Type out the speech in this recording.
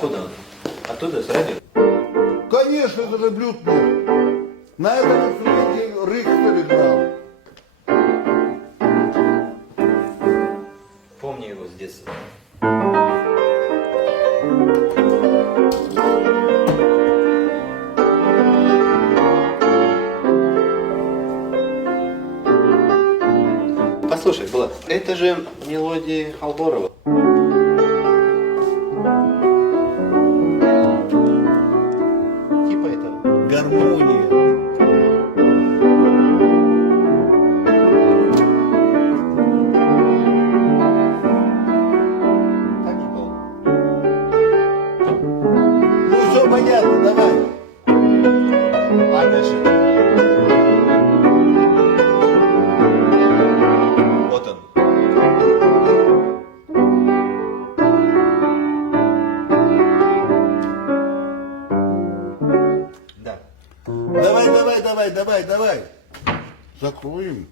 Откуда он? Оттуда, с радио? Конечно, это же блютник. На этом инструменте Рихтер играл. Помню его с детства. Послушай, Влад, это же мелодии Халборова. Типа этого. Гармония. Так же было? Ну все понятно, давай. А дальше? Вот он. Да. Давай. Закроем.